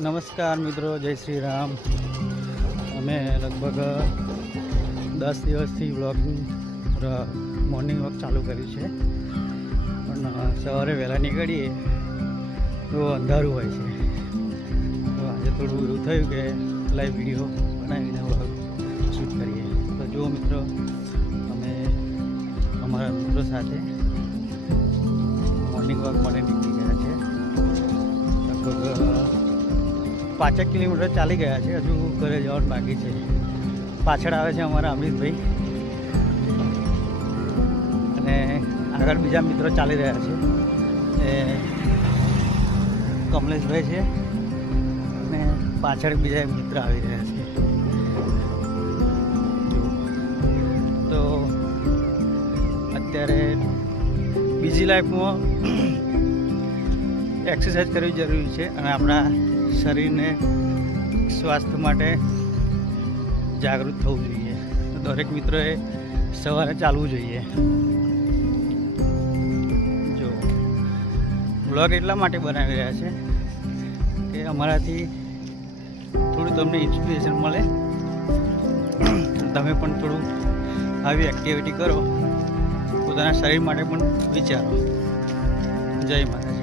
નમસ્કાર મિત્રો, જય શ્રી રામ. અમે લગભગ 10 દિવસથી મોર્નિંગ વોક ચાલુ કર્યું છે, પણ સવારે વહેલા નીકળીએ તો અંધારું હોય છે. તો આજે થોડું એવું થયું કે લાઈવ વિડીયો બનાવીને વ્લોગ શૂટ કરીએ. તો જુઓ મિત્રો, અમે અમારા મિત્રો સાથે મોર્નિંગ વોક માટે નીકળી ગયા છે. લગભગ 5 કિલોમીટર ચાલી ગયા છે. હજુ ઘરે જવાનું બાકી છે. પાછળ આવે છે અમારા અમિતભાઈ અને આગળ બીજા મિત્રો ચાલી રહ્યા છે. એ કમલેશભાઈ છે અને પાછળ બીજા મિત્ર આવી રહ્યા છે. તો અત્યારે બીજી લાઈફમાં એક્સરસાઇઝ કરવી જરૂરી છે અને આપણા શરીરને સ્વાસ્થ્ય માટે જાગૃત થવું જોઈએ. તો દરેક મિત્રોએ સવારે ચાલવું જોઈએ. જો બ્લોગ એટલા માટે બનાવી રહ્યા છે કે અમારાથી થોડું તમને ઇન્સ્પિરેશન મળે, તમે પણ થોડું આવી એક્ટિવિટી કરો, પોતાના શરીર માટે પણ વિચારો. જય માતાજી.